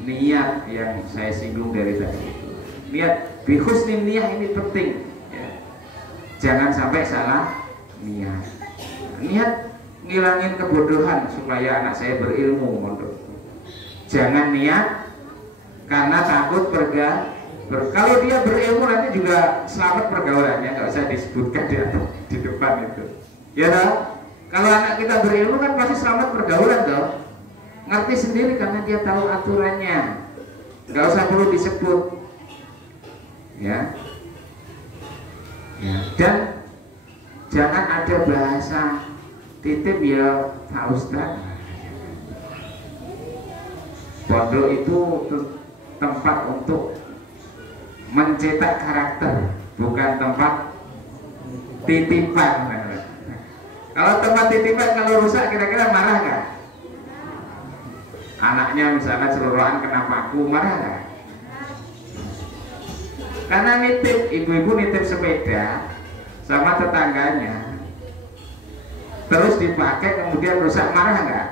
niat yang saya singgung dari tadi. Niat bi husnin niyah ini penting ya. Jangan sampai salah niat. Niat ngilangin kebodohan supaya anak saya berilmu mondok. Jangan niat karena takut kalau dia berilmu nanti juga selamat pergaulannya, nggak usah disebutkan di depan itu. Ya toh? Kalau anak kita berilmu kan pasti selamat pergaulan toh. Ngerti sendiri karena dia tahu aturannya. Nggak usah perlu disebut. Ya. Ya. Dan jangan ada bahasa titip ya Pak Ustaz. Pondok itu tempat untuk mencetak karakter, bukan tempat titipan. Kalau tempat titipan kalau rusak kira-kira marah nggak? Anaknya misalnya seluruhan kena paku, marah nggak? Karena nitip, ibu-ibu nitip sepeda sama tetangganya, terus dipakai kemudian rusak, marah nggak?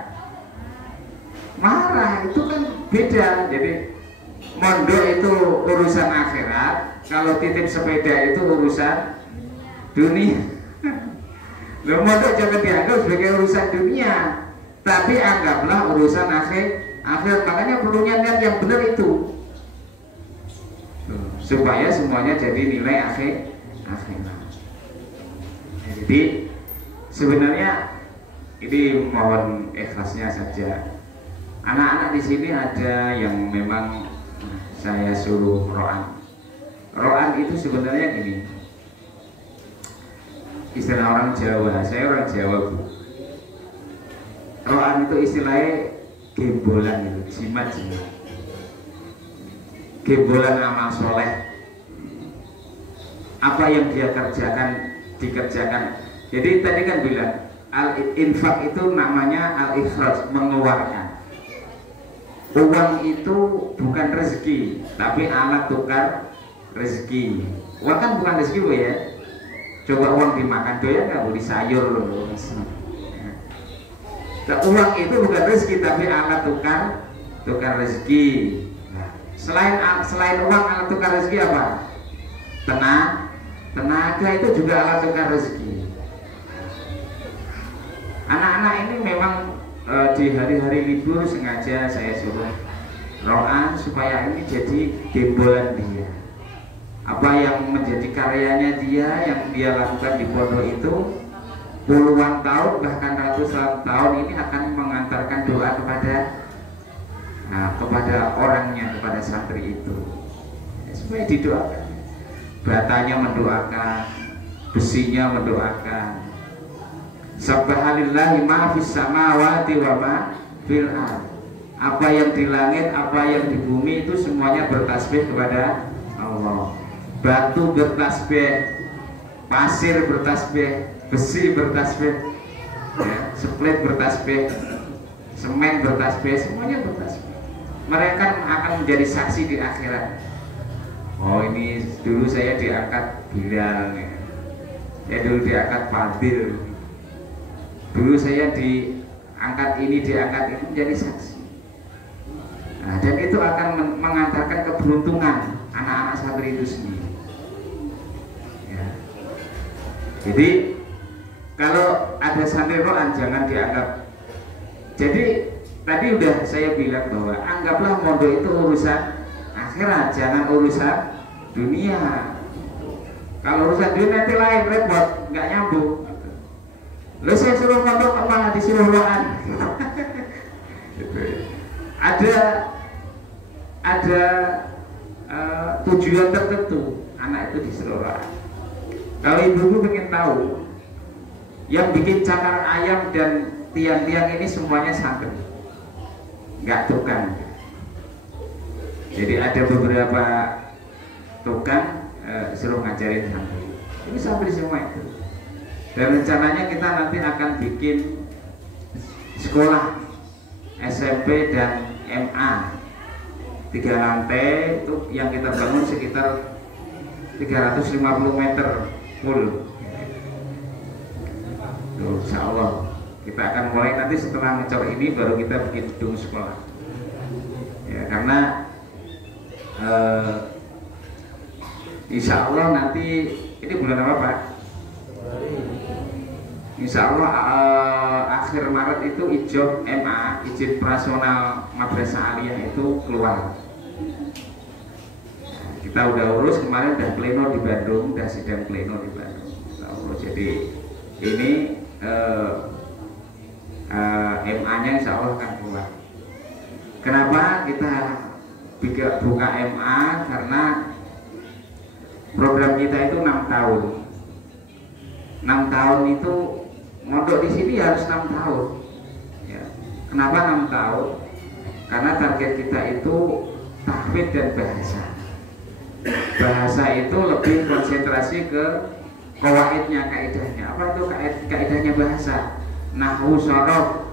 Marah, itu kan beda. Jadi mondok itu urusan akhirat, kalau titip sepeda itu urusan dunia. Loh, mondok jangan dianggap sebagai urusan dunia, tapi anggaplah urusan akhirat. Makanya perlunya niat yang benar itu, supaya semuanya jadi nilai akhirat. Jadi sebenarnya ini mohon ikhlasnya saja. Anak-anak di sini ada yang memang saya suruh ro'an. Ro'an itu sebenarnya gini, istilah orang Jawa, saya orang Jawa Bu. Ro'an itu istilahnya gembolan itu, jimat. Gembolan amal soleh. Apa yang dia kerjakan, dikerjakan. Jadi tadi kan bilang al-infak itu namanya al-ikhraj, mengeluarkan. Uang itu bukan rezeki, tapi alat tukar rezeki. Uang kan bukan rezeki Bu ya. Coba uang dimakan doyan nggak Bu, di sayur loh. Nah, uang itu bukan rezeki, tapi alat tukar rezeki. Nah, selain uang alat tukar rezeki apa? Tenaga itu juga alat tukar rezeki. Anak-anak ini memang di hari-hari libur sengaja saya suruh ro'an supaya ini jadi gembolan dia. Apa yang menjadi karyanya dia, yang dia lakukan di pondok itu puluhan tahun bahkan ratusan tahun ini akan mengantarkan doa kepada orangnya, kepada santri itu, supaya didoakan. Batanya mendoakan, besinya mendoakan. Subhanallahi ma fis samawati wa ma fil ardh. Apa yang di langit, apa yang di bumi itu semuanya bertasbih kepada Allah. Batu bertasbih, pasir bertasbih, besi bertasbih, ya, split bertasbih, semen bertasbih, semuanya bertasbih. Mereka akan menjadi saksi di akhirat. Oh, ini dulu saya diangkat Bilal, ya. Saya dulu diangkat Fadil. Dulu saya diangkat ini menjadi saksi. Nah, dan itu akan mengantarkan keberuntungan anak-anak santri itu sendiri. Ya. Jadi kalau ada santri ro'an jangan dianggap. Jadi tadi udah saya bilang bahwa anggaplah mondok itu urusan akhirat, jangan urusan dunia. Kalau urusan dunia nanti lain, repot, nggak nyambung. Lalu saya suruh mondok kok malah disuruh ro'an. Ada tujuan tertentu anak itu disuruh ro'an. Kalau ibu pengen tahu, yang bikin cakar ayam dan tiang-tiang ini semuanya santri, nggak tukang. Jadi ada beberapa tukang suruh ngajarin santri. Ini santri semua itu. Dan rencananya kita nanti akan bikin sekolah SMP dan MA 3 lantai itu yang kita bangun sekitar 350 meter full. Insya Allah kita akan mulai nanti setelah ngecor ini baru kita bikin gedung sekolah. Ya. karena insya Allah nanti ini bulan apa Pak? Insya Allah akhir Maret itu ijab MA, izin operasional Madrasah Aliyah itu keluar. Kita udah urus kemarin, udah pleno di Bandung, udah sidang pleno di Bandung. Jadi ini MA-nya insya Allah akan keluar. Kenapa kita buka MA? Karena program kita itu 6 tahun. 6 tahun itu mondok di sini harus 6 tahun. Ya. Kenapa 6 tahun? Karena target kita itu tahfidz dan bahasa. Bahasa itu lebih konsentrasi ke qawaidnya, kaidahnya. Apa itu kaidahnya bahasa? Nahwu shorof.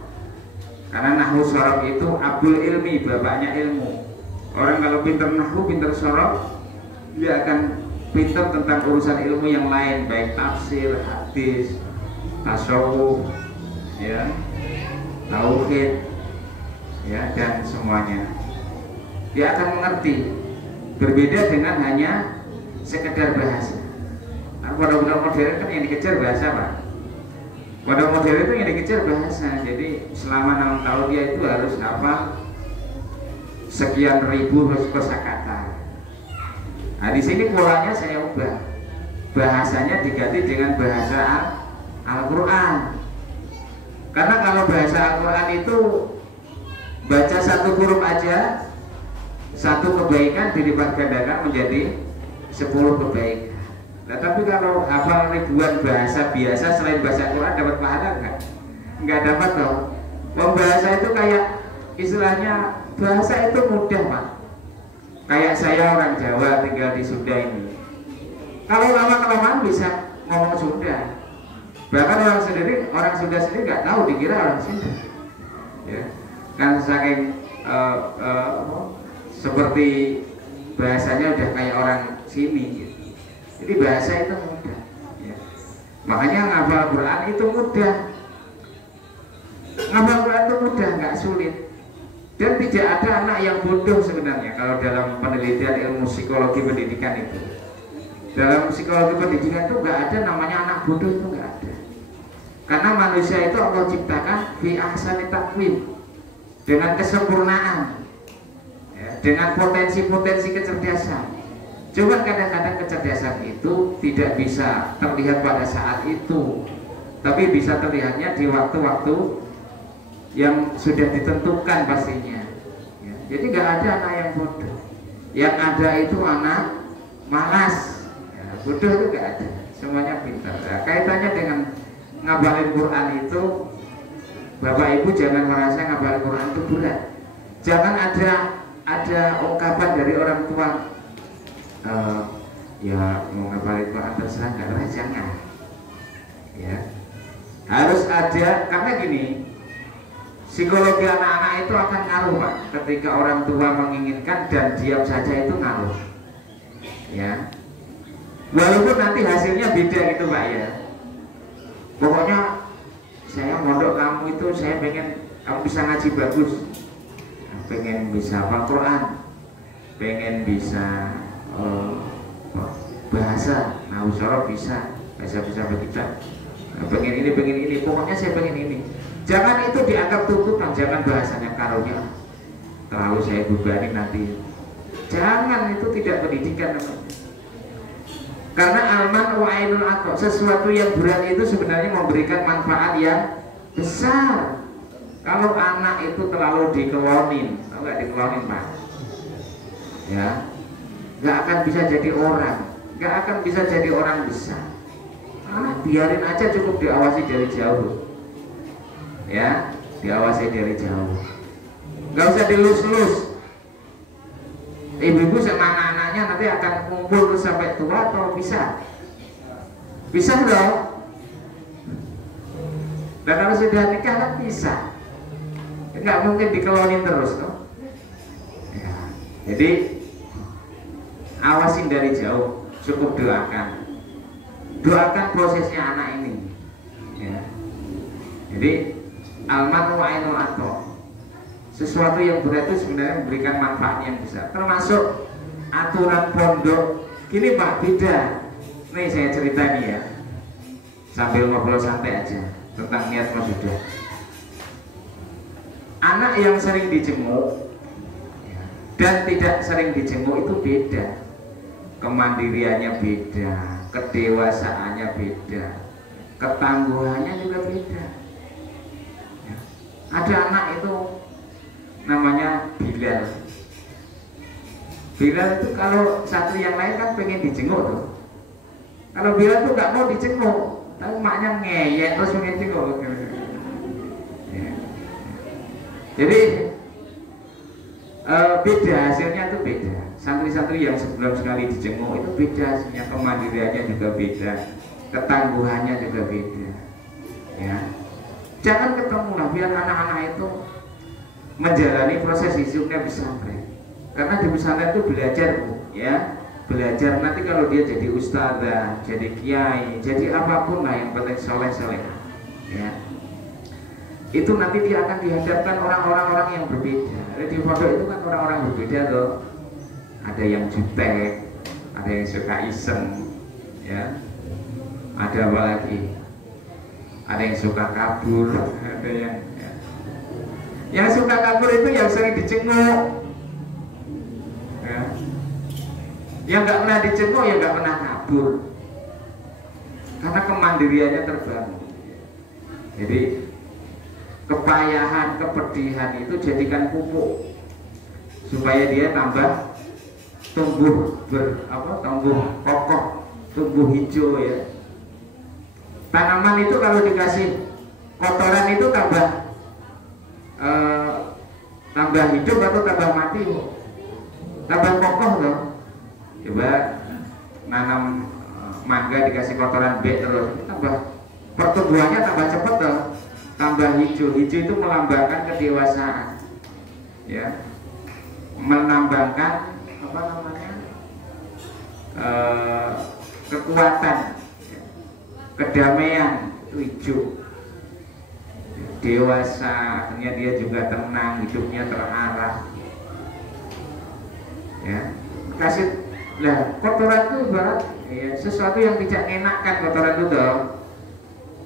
Karena nahwu shorof itu abul ilmi, bapaknya ilmu. Orang kalau pinter nahwu, pinter shorof, dia akan pinter tentang urusan ilmu yang lain, baik tafsir, hadis, tasawuf, ya, tauhid, ya, dan semuanya. Dia akan mengerti. Berbeda dengan hanya sekedar bahasa. Nah, pada modern kan yang dikejar bahasa Pak. Pada modern itu yang dikejar bahasa. Jadi selama 6 tahun dia itu harus hafal sekian ribu kosakata. Nah di sini polanya saya ubah. Bahasanya diganti dengan bahasa Al-Quran. Karena kalau bahasa Al-Quran itu baca satu huruf aja, satu kebaikan dilipat gandakan menjadi 10 kebaikan. Nah, tapi kalau hafal ribuan bahasa biasa selain bahasa Quran dapat pahala enggak? Enggak dapat dong. Bahasa itu kayak istilahnya bahasa itu mudah Pak. Kayak saya orang Jawa tinggal di Sunda ini. Kalau lama-kelamaan bisa ngomong Sunda. Bahkan orang Sunda sendiri nggak tahu, dikira orang Sunda. Ya. Kan saking seperti bahasanya udah kayak orang sini gitu. Jadi bahasa itu mudah ya. Makanya ngapal Quran itu mudah. Ngapal Quran itu mudah, nggak sulit. Dan tidak ada anak yang bodoh sebenarnya kalau dalam penelitian ilmu psikologi pendidikan itu. Dalam psikologi pendidikan itu nggak ada namanya anak bodoh, itu nggak ada. Karena manusia itu Allah ciptakan fi ahsani taqwim, dengan kesempurnaan. Dengan potensi-potensi kecerdasan. Cuma kadang-kadang kecerdasan itu tidak bisa terlihat pada saat itu, tapi bisa terlihatnya di waktu-waktu yang sudah ditentukan pastinya. Ya, jadi nggak ada anak yang bodoh. Yang ada itu anak malas. Ya, bodoh itu nggak ada. Semuanya pintar. Nah, kaitannya dengan ngapalin Quran itu, Bapak Ibu jangan merasa ngapalin Quran itu berat. Jangan ada ungkapan dari orang tua, ya mau ngapalin Quran terserah, nggak, jangan. Ya, harus ada, karena gini, psikologi anak-anak itu akan ngaruh Pak. Ketika orang tua menginginkan dan diam saja itu ngaruh. Ya, walaupun nanti hasilnya beda gitu Pak ya. Pokoknya saya mondok kamu itu, saya pengen kamu bisa ngaji bagus, pengen bisa hafal Quran, pengen bisa bahasa, nahwu shorof bisa begitu, pengen ini, pokoknya saya pengen ini. Jangan itu dianggap tuntutan, jangan bahasanya karunia terlalu saya bebani nanti. Jangan, itu tidak pendidikan namanya. Karena alman wa ainul aqo, sesuatu yang berat itu sebenarnya memberikan manfaat yang besar. Kalau anak itu terlalu dikelonin, tahu nggak dikelonin Pak? Ya, nggak akan bisa jadi orang, nggak akan bisa jadi orang besar. Biarin aja, cukup diawasi dari jauh. Ya, diawasi dari jauh. Nggak usah dilus-lus. Ibu-ibu sama anak-anaknya nanti akan kumpul terus sampai tua atau bisa? Bisa dong. Dan kalau sudah nikah kan bisa. Nggak mungkin dikelonin terus toh. Ya, jadi awasin dari jauh, cukup doakan prosesnya anak ini. Ya. Jadi alman wa ainul aqo, sesuatu yang berat itu sebenarnya memberikan manfaat yang besar. Termasuk aturan pondok. Gini Pak, beda. Nih saya cerita nih ya, sambil ngobrol santai aja tentang niat sudah. Anak yang sering dijenguk dan tidak sering dijenguk itu beda. Kemandiriannya beda, kedewasaannya beda, ketangguhannya juga beda. Ada anak itu namanya Bilal. Bilal itu kalau satu yang lain kan pengen dijenguk tuh. Kalau Bilal tuh nggak mau dijenguk, tapi maknya ngeyek terus pengen jenguk. Ya. Jadi beda hasilnya tuh beda. Santri-santri yang sebulan sekali dijenguk itu beda hasilnya, kemandiriannya juga beda, ketangguhannya juga beda. Ya. Jangan ketemu lah, biar anak-anak itu menjalani proses hidupnya pesantren. Karena di pesantren itu belajar, Bu, ya. Belajar nanti kalau dia jadi ustadzah, jadi kiai, jadi apapun lah, yang penting soleh-soleh. Ya. Itu nanti dia akan dihadapkan orang-orang yang berbeda. Di pondok itu kan orang-orang berbeda loh. Ada yang jutek, ada yang suka iseng, ya. Ada apa lagi? Ada yang suka kabur, ada yang ya. Yang suka kabur itu yang sering dijenguk, ya. Yang nggak pernah dijenguk ya nggak pernah kabur, karena kemandiriannya terbangun. Jadi kepayahan, kepedihan itu jadikan pupuk supaya dia tambah tumbuh tumbuh kokoh, tumbuh hijau, ya. Tanaman itu kalau dikasih kotoran itu tambah hidup atau tambah mati, tambah kokoh loh. Coba nanam mangga dikasih kotoran B terus, tambah pertumbuhannya tambah cepat loh, tambah hijau. Hijau itu melambangkan kedewasaan, ya, melambangkan apa namanya, kekuatan, kedamaian. Itu hijau, dewasa, akhirnya dia juga tenang, hidupnya terarah, ya. Kasih lah kotoran itu ibarat ya, sesuatu yang tidak enakkan. Kotoran itu dong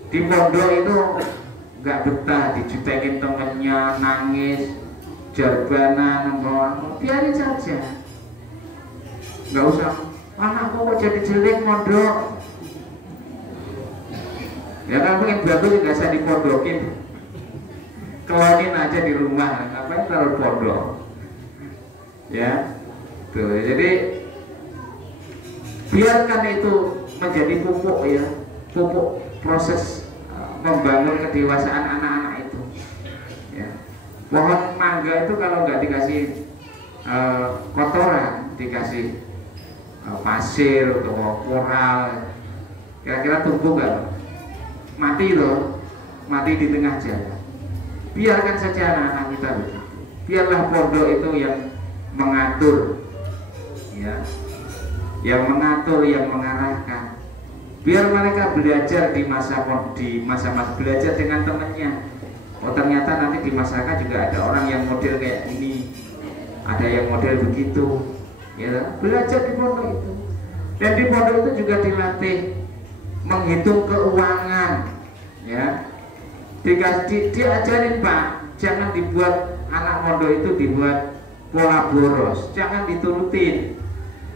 di pondok itu nggak betah, dijutekin temennya, nangis, jarbanan, biarin saja, nggak usah. Anakku kok jadi jelek mondok, ya kan pengen bagus nggak usah dipondokin, kelonin aja di rumah, ngapain taruh pondok, ya. Tuh, jadi biarkan itu menjadi pupuk, ya, pupuk proses membangun kedewasaan anak-anak itu, ya. Pohon mangga itu kalau nggak dikasih kotoran, dikasih pasir atau koral, kira-kira tumbuh nggak? Mati loh, mati di tengah jalan. Biarkan saja anak-anak kita begitu. Biarlah pondok itu yang mengatur, ya, yang mengatur, yang mengarahkan. Biar mereka belajar di masa-masa belajar dengan temannya. Oh ternyata nanti di masyarakat juga ada orang yang model kayak ini, ada yang model begitu, ya. Belajar di pondok itu. Dan di pondok itu juga dilatih menghitung keuangan, ya. Diajarin Pak, jangan dibuat anak pondok itu dibuat pola boros, jangan diturutin.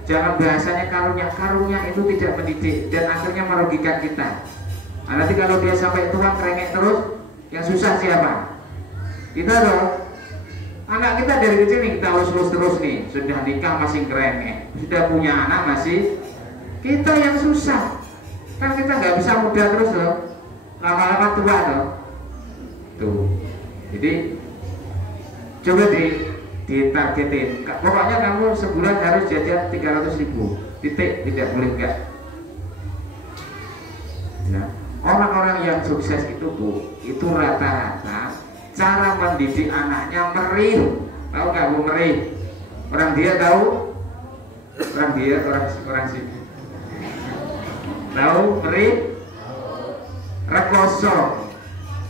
Jangan bahasanya karunya itu tidak mendidik dan akhirnya merugikan kita. Nah, nanti kalau dia sampai tua kerengek terus, yang susah siapa? Kita dong. Anak kita dari kecil nih kita urus terus nih, sudah nikah masih kerengek, sudah punya anak masih, kita yang susah. Kan kita nggak bisa muda terus loh, lama-lama tua loh. Tuh. Jadi coba ditargetin, pokoknya kamu sebulan harus jajan 300.000, titik, tidak boleh enggak. Ya. Orang-orang yang sukses itu Bu, itu rata-rata cara mendidik anaknya merih. Tahu nggak Bu merih? Orang dia tahu? Orang sini tahu merih? Rekoso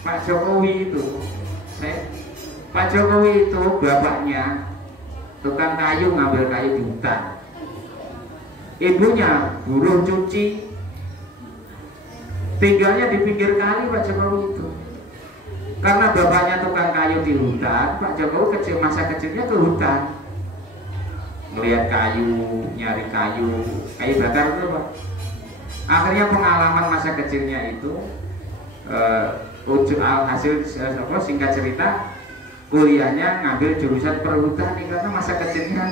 Pak Jokowi itu, Pak Jokowi itu bapaknya tukang kayu, ngambil kayu di hutan. Ibunya buruh cuci, tinggalnya di pinggir kali Pak Jokowi itu. Karena bapaknya tukang kayu di hutan, Pak Jokowi masa kecilnya ke hutan, melihat kayu, nyari kayu bakar itu Pak. Akhirnya pengalaman masa kecilnya itu hasil singkat cerita, kuliahnya ngambil jurusan perhutani karena masa kecilnya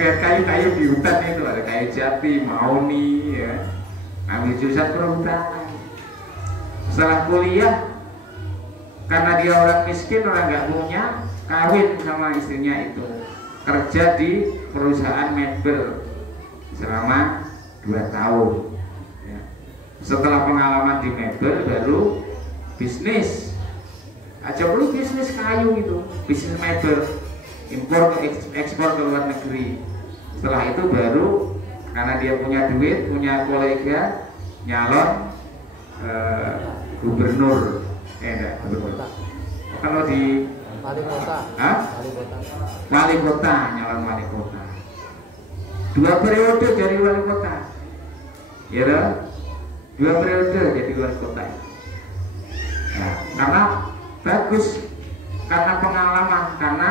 lihat kayu-kayu di hutan itu, ada kayu jati, mahoni, ya, ngambil jurusan perhutanan. Setelah kuliah, karena dia orang miskin, orang nggak punya, kawin sama istrinya itu, kerja di perusahaan mebel selama 2 tahun. Ya. Setelah pengalaman di mebel, baru bisnis. Aja perlu bisnis kayu itu, bisnis mebel, impor ekspor ke luar negeri. Setelah itu baru, karena dia punya duit, punya kolega nyalon gubernur, enggak gubernur. Kalau di wali kota, wali kota, nyalon wali kota. 2 periode jadi wali kota, ya dong? 2 periode jadi wali kota. Nah, karena bagus, karena pengalaman, karena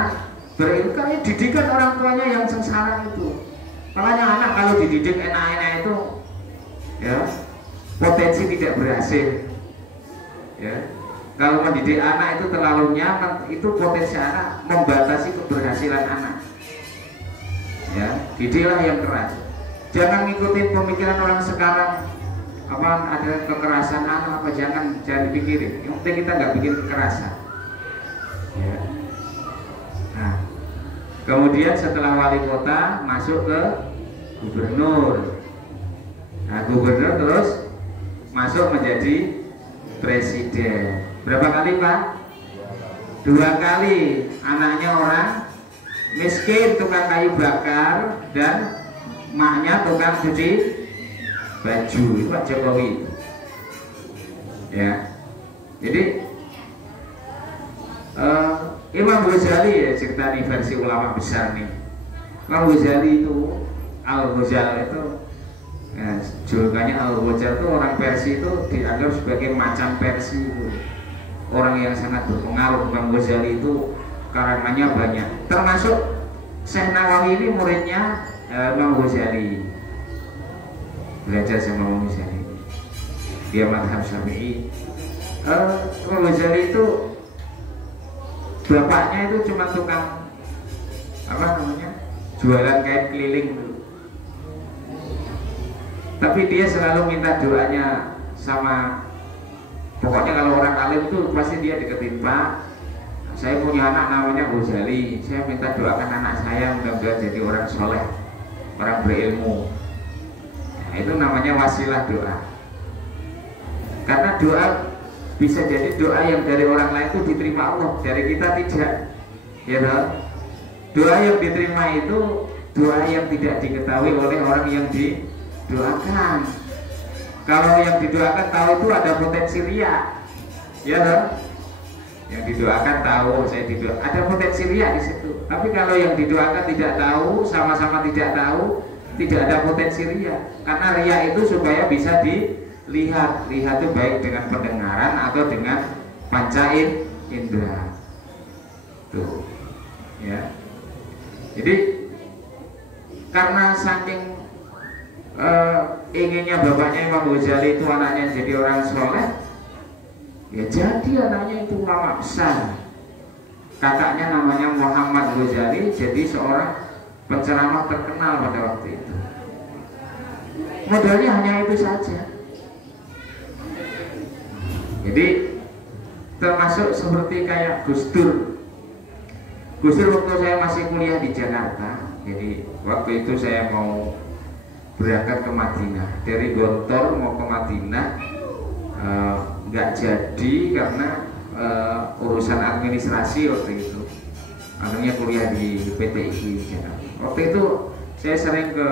berilmu, karena didikan orang tuanya yang sengsara itu. Makanya anak kalau dididik enak-enak itu, ya, potensi tidak berhasil. Ya, kalau mendidik anak itu terlalu nyaman, itu potensi anak membatasi keberhasilan anak. Ya, didiklah yang keras. Jangan ngikutin pemikiran orang sekarang. Apa ada kekerasan apa, jangan dipikirin. Yang penting kita nggak bikin kekerasan. Ya. Nah, kemudian setelah wali kota masuk ke gubernur. Nah, gubernur terus masuk menjadi presiden. Berapa kali Pak? 2 kali. Anaknya orang miskin, tukang kayu bakar, dan maknya tukang cuci baju, itu Pak Jokowi. Ya, jadi Imam Ghazali, ya, cerita nih versi ulama besar nih. Imam Ghazali itu, Al-Ghazali itu, ya, julukannya Al-Ghazali itu orang Persia, itu dianggap sebagai macan Persia itu. Orang yang sangat berpengaruh. Imam Ghazali itu karangannya banyak, termasuk Syekh Nawawi ini muridnya Imam Ghazali. Belajar sama Imam Ghazali, dia madhab Syafi'i. Imam Ghazali itu bapaknya itu cuma tukang apa namanya, jualan kain keliling dulu. Tapi dia selalu minta doanya sama, pokoknya kalau orang alim itu pasti dia deketin, Pak, saya punya anak namanya Ghazali, saya minta doakan anak saya mudah-mudahan jadi orang soleh, orang berilmu. Nah, itu namanya wasilah doa. Karena doa bisa jadi doa yang dari orang lain itu diterima Allah, dari kita tidak. Ya toh? Doa yang diterima itu doa yang tidak diketahui oleh orang yang didoakan. Kalau yang didoakan tahu itu ada potensi riya. Ya toh? Yang didoakan tahu, saya didoakan, ada potensi riya di situ. Tapi kalau yang didoakan tidak tahu, sama-sama tidak tahu, tidak ada potensi riya. Karena riya itu supaya bisa dilihat. Lihat itu baik dengan pendengaran atau dengan panca indera. Tuh. Ya. Jadi karena saking inginnya bapaknya Imam Ghazali itu anaknya jadi orang soleh, ya jadi anaknya itu ulama besar. Kakaknya namanya Muhammad Ghazali, jadi seorang penceramah terkenal pada waktu itu. Modalnya hanya itu saja. Jadi termasuk seperti kayak Gus Dur. Gus Dur waktu saya masih kuliah di Jakarta, jadi waktu itu saya mau berangkat ke Madinah, dari Gontor mau ke Madinah, nggak jadi karena urusan administrasi waktu itu. Akhirnya kuliah di PTI Jakarta. Waktu itu saya sering ke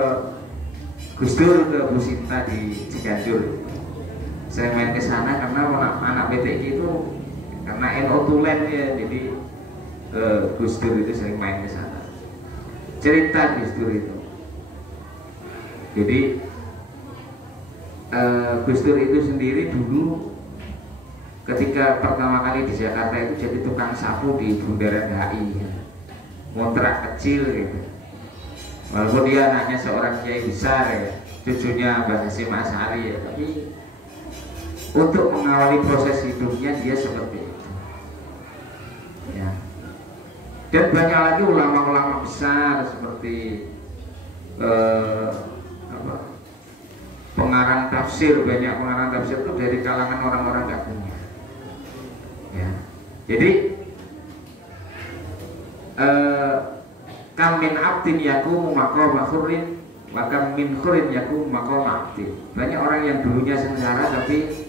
Gus Dur, ke Bu Sinta di Ciganjur. Saya main ke sana karena anak PTI itu karena NO Tulen ya, jadi Gus Dur itu sering main ke sana. Cerita Gus Dur itu. Jadi Gus Dur itu sendiri dulu ketika pertama kali di Jakarta itu jadi tukang sapu di Bundaran HI, ngontrak kecil gitu. Walaupun dia anaknya seorang kiai besar ya, cucunya Mbah Hasyim Asy'ari ya, tapi untuk mengawali proses hidupnya dia seperti itu. Ya. Dan banyak lagi ulama-ulama besar seperti pengarang tafsir, banyak pengarang tafsir itu dari kalangan orang-orang nggak punya. Ya. Jadi kam min abdin yakumu maqama khurrin wa kam min khurrin yakumu maqama abdin. Banyak orang yang dulunya sengsara tapi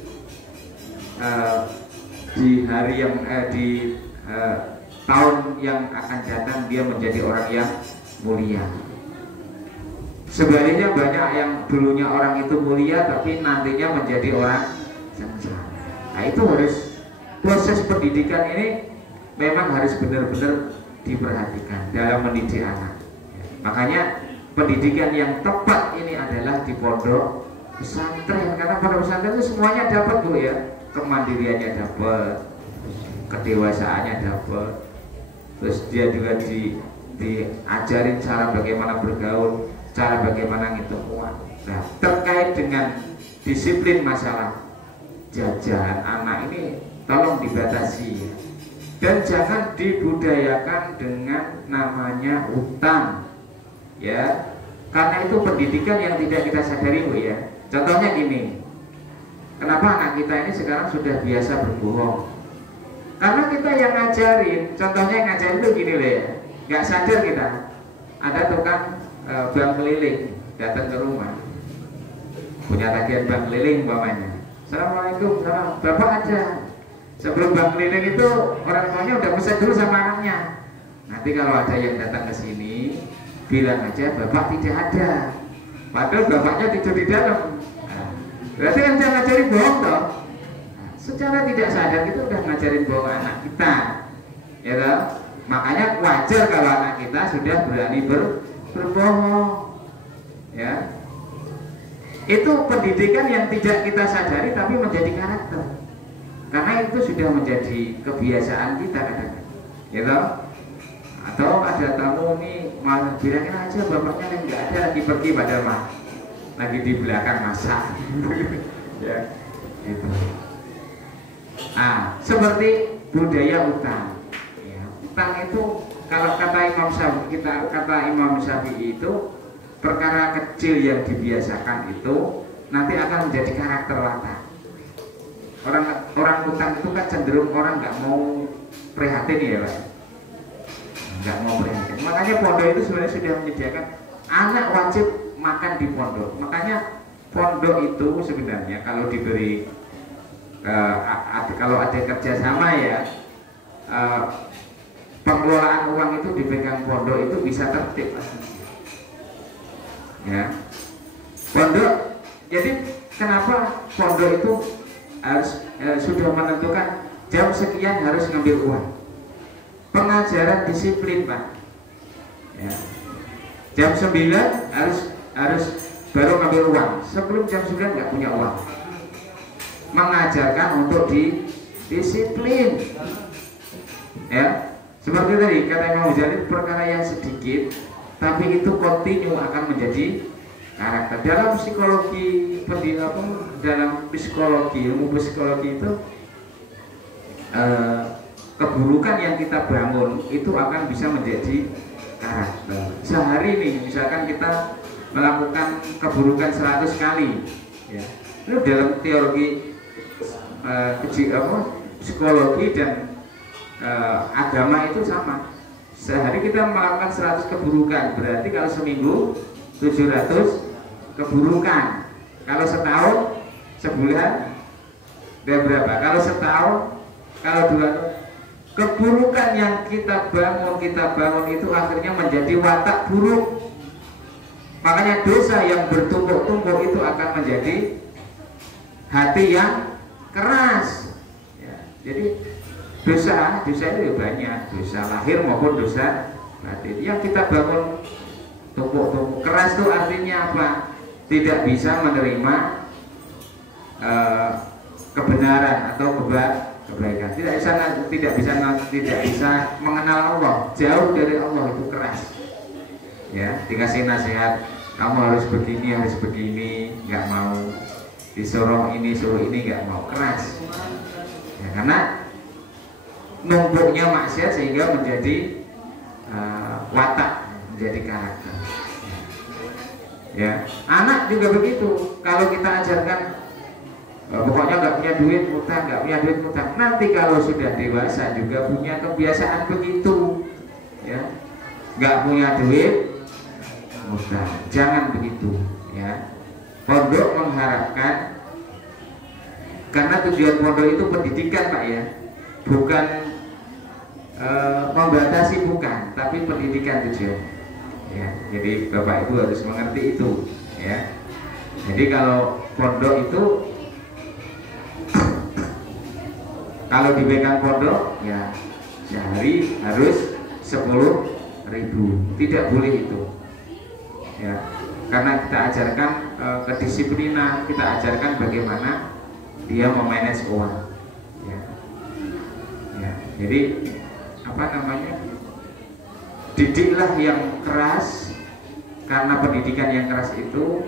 di hari yang tahun yang akan datang dia menjadi orang yang mulia. Sebaliknya banyak yang dulunya orang itu mulia tapi nantinya menjadi orang sengsara. Nah itu harus, proses pendidikan ini memang harus benar-benar diperhatikan dalam mendidik anak. Makanya pendidikan yang tepat ini adalah di pondok pesantren, karena pondok pesantren itu semuanya dapat Bu ya, kemandiriannya dapat, kedewasaannya dapat, terus dia juga diajarin cara bagaimana bergaul, cara bagaimana ngitung uang. Nah, terkait dengan disiplin masalah jajan anak ini tolong dibatasi dan jangan dibudayakan dengan namanya utang ya, karena itu pendidikan yang tidak kita sadari Bu ya. Contohnya gini, kenapa anak kita ini sekarang sudah biasa berbohong? Karena kita yang ngajarin. Contohnya yang ngajarin itu gini loh ya, nggak sadar kita ada tukang bank keliling datang ke rumah, punya tagihan bank keliling umpamanya. Assalamualaikum, salam. Bapak ada. Sebelum bank keliling itu orang tuanya udah pesan dulu sama anaknya. Nanti kalau ada yang datang ke sini, bilang aja bapak tidak ada. Padahal bapaknya tidur di dalam. Nah, berarti kan dia ngajarin bohong toh. Nah, secara tidak sadar itu udah ngajarin bohong anak kita. Ya toh? Makanya wajar kalau anak kita sudah berani berbohong. Ya. Itu pendidikan yang tidak kita sadari tapi menjadi karakter. Karena itu sudah menjadi kebiasaan kita kadang-kadang, gitu. Atau ada tamu nih malah bilangin aja bapaknya yang nggak ada, lagi pergi padahal mah lagi di belakang masak, ya, gitu. Ah, seperti budaya utang. Ya, utang itu kalau kata Imam Syafi'i itu perkara kecil yang dibiasakan itu nanti akan menjadi karakter watak. Orang utang itu kan cenderung orang nggak mau prihatin ya Pak, nggak mau prihatin. Makanya pondok itu sebenarnya sudah menyediakan anak wajib makan di pondok. Makanya pondok itu sebenarnya kalau diberi kalau ada kerjasama ya, pengelolaan uang itu dipegang pondok itu bisa tertib ya. Pondok, jadi kenapa pondok itu harus sudah menentukan jam sekian harus ngambil uang. Pengajaran disiplin Pak ya. Jam 9 harus baru ngambil uang. Sebelum jam 9 nggak punya uang. Mengajarkan untuk disiplin ya. Seperti tadi kata Imam Ghazali, perkara yang sedikit tapi itu kontinu akan menjadi karakter. Dalam psikologi dalam psikologi, ilmu psikologi itu keburukan yang kita bangun itu akan bisa menjadi karakter. Sehari nih misalkan kita melakukan keburukan 100 kali ya, itu dalam teori psikologi dan agama itu sama. Sehari kita melakukan 100 keburukan, berarti kalau seminggu 700 keburukan. Kalau setahun, sebulan dia berapa? Kalau setahun, kalau 2 keburukan yang kita bangun itu akhirnya menjadi watak buruk. Makanya dosa yang bertumpuk-tumpuk itu akan menjadi hati yang keras ya. Jadi Dosa itu ya banyak, dosa lahir maupun dosa batin. Yang kita bangun tumpuk-tumpuk keras itu artinya apa? Tidak bisa menerima kebenaran atau kebaikan. Tidak bisa mengenal Allah, jauh dari Allah, itu keras. Ya, dikasih nasihat, kamu harus begini, nggak mau. Disuruh ini, suruh ini, nggak mau, keras. Ya, karena numpuknya maksiat sehingga menjadi watak, menjadi karakter. Ya, anak juga begitu. Kalau kita ajarkan pokoknya nggak punya duit utang, nanti kalau sudah dewasa juga punya kebiasaan begitu. Ya, nggak punya duit utang, jangan begitu. Ya, pondok mengharapkan, karena tujuan pondok itu pendidikan Pak ya, bukan membatasi, bukan, tapi pendidikan tujuan. Ya, jadi Bapak Ibu harus mengerti itu. Ya, jadi kalau pondok itu, kalau dipegang pondok ya sehari harus 10.000, tidak boleh itu. Ya, karena kita ajarkan kedisiplinan, kita ajarkan bagaimana dia memanage uang. Ya, ya, jadi apa namanya, didiklah yang keras, karena pendidikan yang keras itu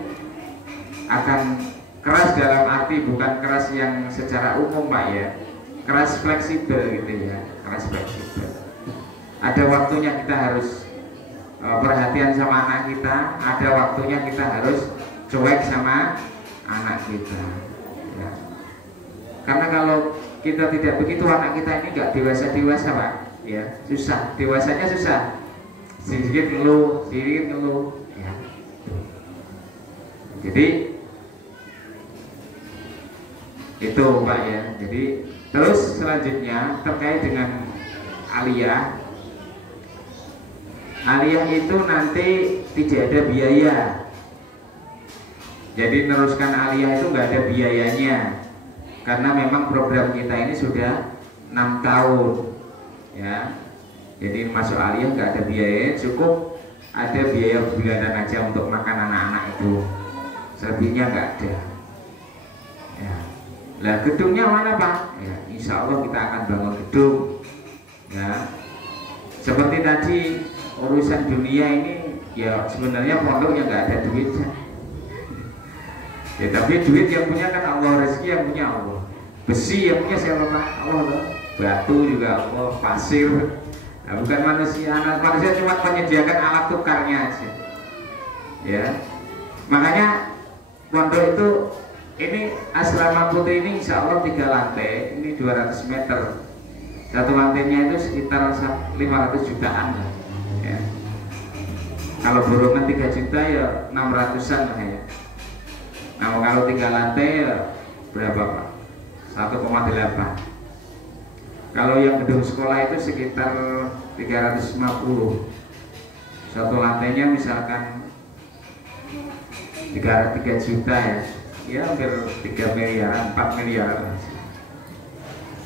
akan keras dalam arti bukan keras yang secara umum Pak ya, keras fleksibel gitu ya, keras fleksibel. Ada waktunya kita harus perhatian sama anak kita, ada waktunya kita harus cuek sama anak kita. Ya. Karena kalau kita tidak begitu, anak kita ini nggak dewasa Pak, ya susah, dewasanya susah, sedikit ngeluh. Ya. Jadi itu Pak ya. Jadi terus selanjutnya terkait dengan aliyah. Aliyah itu nanti tidak ada biaya. Jadi meneruskan aliyah itu nggak ada biayanya, karena memang program kita ini sudah 6 tahun. Ya, jadi masuk aliyah nggak ada biaya, cukup ada biaya bulanan aja untuk makan anak-anak itu, selebihnya nggak ada. Ya. Lah gedungnya mana Pak? Ya, insya Allah kita akan bangun gedung. Ya, seperti tadi urusan dunia ini ya sebenarnya pondoknya nggak ada duitnya. Ya tapi duit yang punya kan Allah, rezeki yang punya Allah, besi yang punya siapa Pak? Allah, batu juga Allah, pasir. Nah, bukan manusia. Manusia cuma menyediakan alat tukarnya aja. Ya, makanya pondok itu ini asrama putri ini insya Allah 3 lantai, ini 200 meter. Satu lantainya itu sekitar 500 jutaan. Ya. Kalau borongan 3 juta ya 600-an lah ya. Nah kalau 3 lantai ya berapa Pak? 1,8. Kalau yang gedung sekolah itu sekitar 350. Satu lantainya misalkan 3 juta ya, ya hampir 3 miliar, 4 miliar.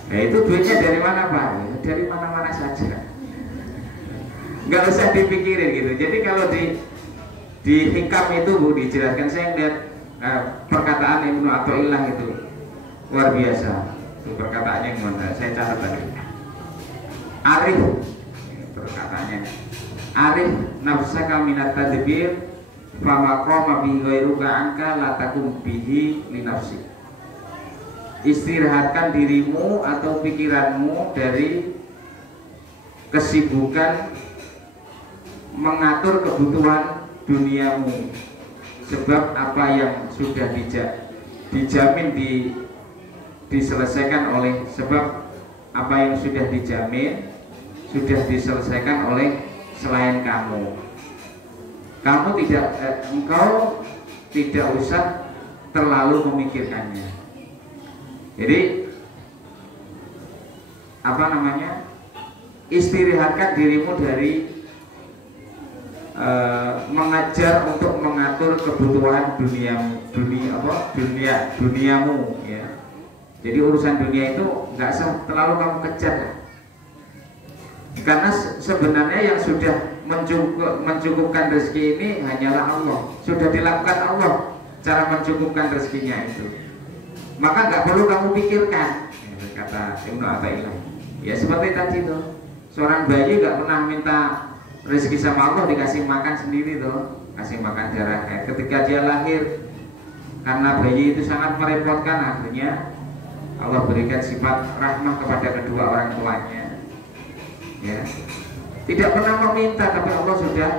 Nah itu duitnya dari mana Pak? Ya, dari mana-mana saja. Nggak usah dipikirin gitu. Jadi kalau di hikam itu Bu dijelaskan, saya lihat perkataan Ibnu Athaillah itu luar biasa. Itu perkataannya gimana? Saya catat tadi. Arif, perkataannya. Arif nafsaka minat tadbir, fama qama bi ghairuka anka la takum bihi li nafsi. Istirahatkan dirimu atau pikiranmu dari kesibukan mengatur kebutuhan duniamu, sebab apa yang sudah dijamin diselesaikan oleh, sebab apa yang sudah dijamin sudah diselesaikan oleh selain kamu. Engkau tidak usah terlalu memikirkannya. Jadi apa namanya, istirahatkan dirimu dari mengajar untuk mengatur kebutuhan duniamu ya. Jadi urusan dunia itu nggak usah terlalu kamu kejar. Karena sebenarnya yang sudah mencukupkan rezeki ini hanyalah Allah. Sudah dilakukan Allah cara mencukupkan rezekinya itu. Maka nggak perlu kamu pikirkan, kata Ibnu Athaillah. Ya seperti tadi tuh, seorang bayi nggak pernah minta rezeki sama Allah, dikasih makan sendiri tuh, kasih makan darah air. Ketika dia lahir, karena bayi itu sangat merepotkan, akhirnya Allah berikan sifat rahmah kepada kedua orang tuanya. Ya, tidak pernah meminta, tapi Allah sudah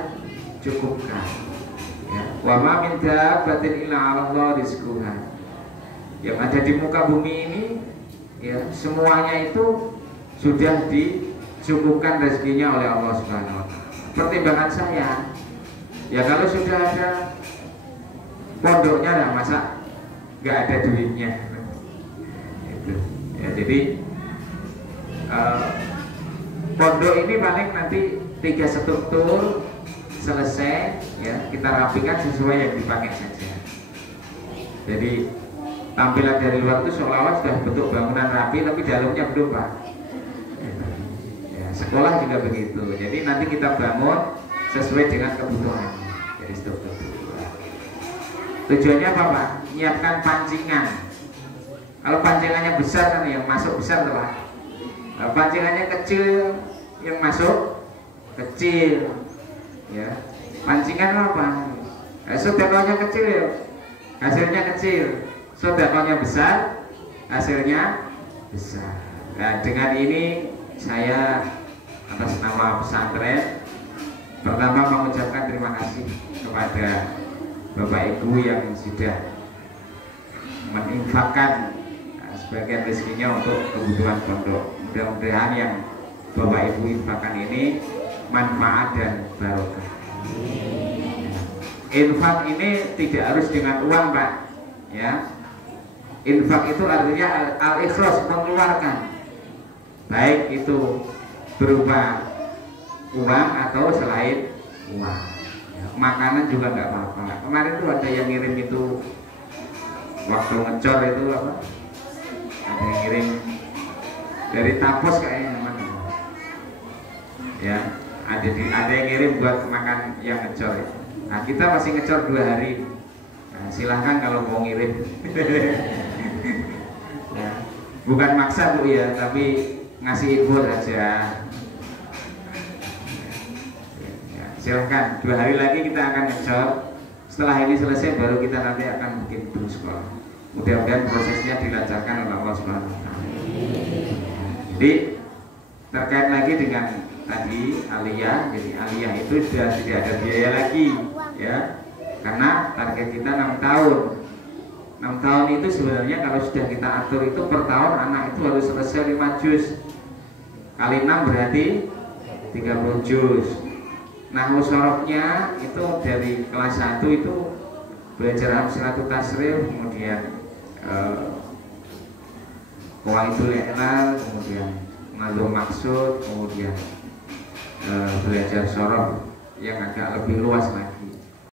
cukupkan. Ya, wa ma min dabbatin illa 'ala Allah rizquha. Yang ada di muka bumi ini, ya semuanya itu sudah dicukupkan rezekinya oleh Allah Subhanahu wa taala. Pertimbangan saya, ya kalau sudah ada pondoknya, lah masa nggak ada duitnya. Itu. Ya, jadi pondok ini paling nanti 3 struktur selesai, ya kita rapikan sesuai yang dipakai saja. Jadi tampilan dari luar itu seolah-olah sudah bentuk bangunan rapi, tapi dalamnya belum, Pak. Ya, sekolah juga begitu. Jadi nanti kita bangun sesuai dengan kebutuhan. Jadi struktur. Tujuannya apa, Pak? Menyiapkan pancingan. Kalau pancingannya besar kan yang masuk besar tuh, Pak. Kalau pancingannya kecil yang masuk kecil. Ya. Pancingan apa? Sedekahnya kecil ya, hasilnya kecil. Sedekahnya besar, hasilnya besar. Nah, dengan ini saya atas nama pesantren pertama mengucapkan terima kasih kepada Bapak Ibu yang sudah menginfakkan sebagian rezekinya untuk kebutuhan pondok. Mudah-mudahan yang Bapak Ibu infakkan ini manfaat dan barokah. Infak ini tidak harus dengan uang, Pak. Ya, infak itu artinya al-ikhlas, mengeluarkan, baik itu berupa uang atau selain uang. Ya, makanan juga nggak apa-apa. Kemarin tuh ada yang ngirim itu waktu ngecor itu apa? Ada yang ngirim dari Tapos kayaknya namanya. Ya, ada yang ngirim buat makan yang ngecor itu. Nah, kita masih ngecor 2 hari. Nah, silahkan kalau mau ngirim. Ya, bukan maksa Bu ya, tapi ngasih info saja. Ya, silahkan 2 hari lagi kita akan ngecor. Setelah ini selesai baru kita nanti akan bikin terus sekolah. Mudah-mudahan prosesnya dilancarkan oleh Allah Subhanahu wa taala. Jadi terkait lagi dengan tadi aliyah, jadi aliyah itu sudah tidak ada biaya lagi, ya, karena target kita 6 tahun. 6 tahun itu sebenarnya kalau sudah kita atur itu per tahun anak itu harus selesai 5 juz, kali 6 berarti 30 juz. Nah, musyarakatnya itu dari kelas 1 itu belajar Amsilatut Tasrif, kemudian Qawaidul I'lal, kemudian Nadzum Maksud, kemudian belajar sorof yang agak lebih luas lagi.